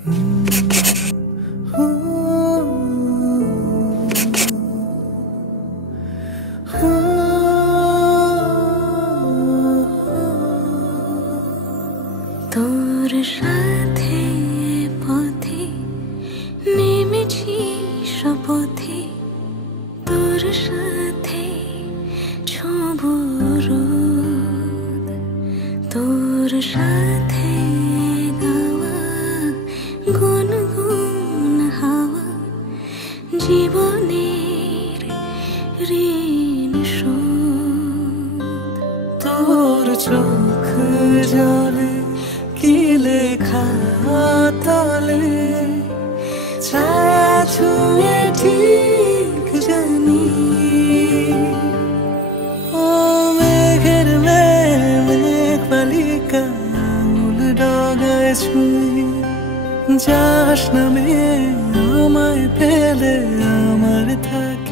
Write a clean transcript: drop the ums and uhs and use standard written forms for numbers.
তোর সাথে পথে নেমেছি শপথে, তোর সাথে ছোঁব রোদ, তোর সাথে গাওয়া গুনগুন হাওয়া জীবনের ঋণ শোধ। তোর চোখ জলে কি লেখা তলে ছায়া ছুঁয়ে ঠিক জানি। ও মেঘের মেঘ বালিকা আঙুল ডগায় ছুঁয়ে যাস নামে আমায় ফেলে আমার থাকে